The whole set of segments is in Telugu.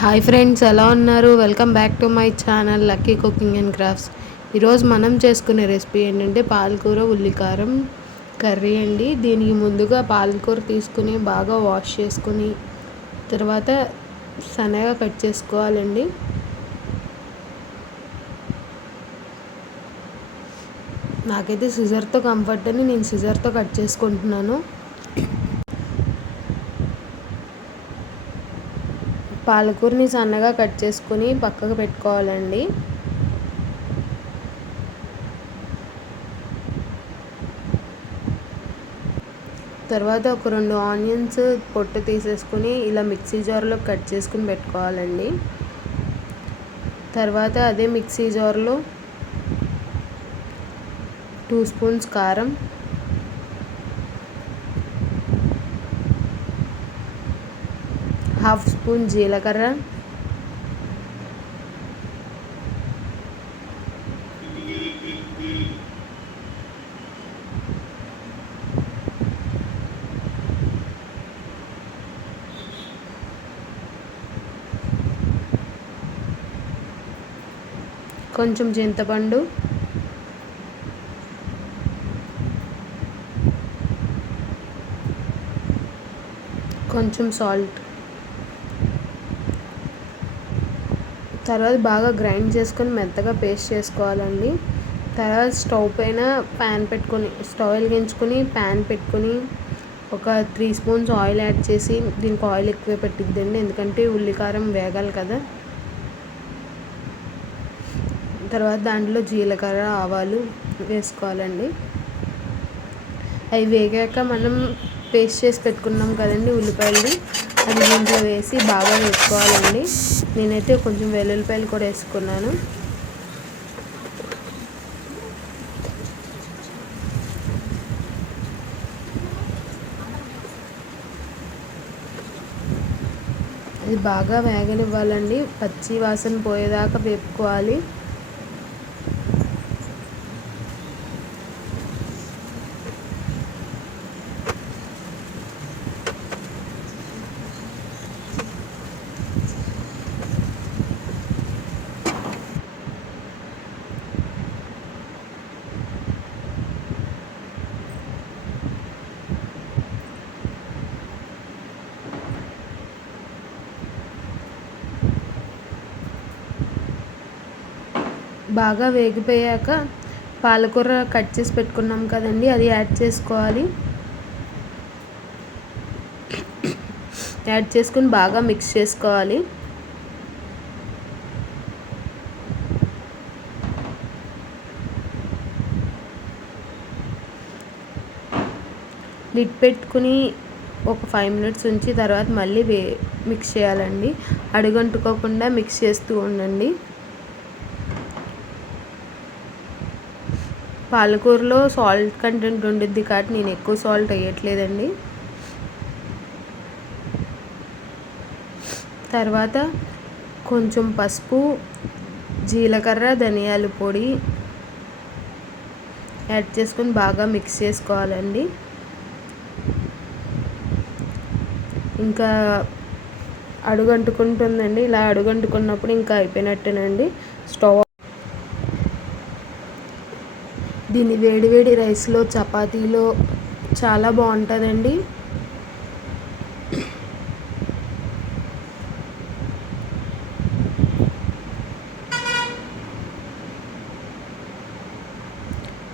హాయ్ ఫ్రెండ్స్ ఎలా ఉన్నారు? Welcome back to my channel lucky cooking and crafts ఈరోజు మనం చేసుకునే రెసిపీ ఏంటంటే పాలకూర ఉల్లికారం కర్రీ అండి. దీనికి ముందుగా పాలకూర తీసుకుని బాగా వాష్ చేసుకుని తర్వాత సన్నగా కట్ చేసుకోవాలండి. నాకైతే సిజర్తో కంఫర్ట్ అని నేను సిజర్తో కట్ చేసుకుంటున్నాను. పాలకూరని సన్నగా కట్ చేసుకుని పక్కకు పెట్టుకోవాలండి. తర్వాత ఒక రెండు ఆనియన్స్ పొట్టు తీసేసుకుని ఇలా మిక్సీ జార్లో కట్ చేసుకుని పెట్టుకోవాలండి. తర్వాత అదే మిక్సీ జార్లో టూ స్పూన్స్ కారం హాఫ్ స్పూన్ జీలకర్ర. కొంచెం చింతపండు. కొంచెం సాల్ట్. తర్వాత బాగా గ్రైండ్ చేసుకొని మెత్తగా పేస్ట్ చేసుకోవాలండి. తర్వాత స్టవ్ పైన ప్యాన్ పెట్టుకొని స్టవ్ వెలిగించుకొని ప్యాన్ పెట్టుకొని ఒక త్రీ స్పూన్స్ ఆయిల్ యాడ్ చేసి దీనికి ఆయిల్ ఎక్కువ పెట్టిద్దండి. ఎందుకంటే ఉల్లికారం వేగాలి కదా. తర్వాత దాంట్లో జీలకర్ర ఆవాలు వేసుకోవాలండి. అవి వేగాక మనం పేస్ట్ చేసి పెట్టుకున్నాం కదండి ఉల్లిపాయలు. అది దీంట్లో వేసి బాగా వేసుకోవాలండి నేనైతే కొంచెం వెల్లుల్లిపాయలు కూడా వేసుకున్నాను. అది బాగా వేగనివ్వాలండి. పచ్చి వాసన పోయేదాకా వేపుకోవాలి. బాగా వేగిపోయాక పాలకూర కట్ చేసి పెట్టుకున్నాం కదండి అది యాడ్ చేసుకోవాలి. యాడ్ చేసుకుని బాగా మిక్స్ చేసుకోవాలి. లిడ్ పెట్టుకుని ఒక ఫైవ్ మినిట్స్ ఉంచి తర్వాత మళ్ళీ వే మిక్స్ చేయాలండి. అడుగంటుకోకుండా మిక్స్ చేస్తూ ఉండండి. పాలకూరలో సాల్ట్ కంటెంట్ ఉండిద్ది కాబట్టి నేను ఎక్కువ సాల్ట్ వేయట్లేదండి. తర్వాత కొంచెం పసుపు జీలకర్ర ధనియాల పొడి యాడ్ చేసుకొని బాగా మిక్స్ చేసుకోవాలండి. ఇంకా అడుగంటుకుంటుందండి. ఇలా అడుగంటుకున్నప్పుడు ఇంకా అయిపోయినట్టేనండి. స్టవ్ దీన్ని వేడివేడి రైస్లో చపాతీలో చాలా బాగుంటుందండి.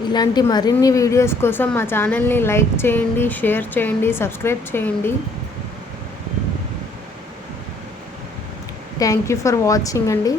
ఇలాంటి మరిన్ని వీడియోస్ కోసం మా ఛానల్ని లైక్ చేయండి షేర్ చేయండి సబ్స్క్రైబ్ చేయండి. థ్యాంక్ యూ ఫర్ వాచింగ్ అండి.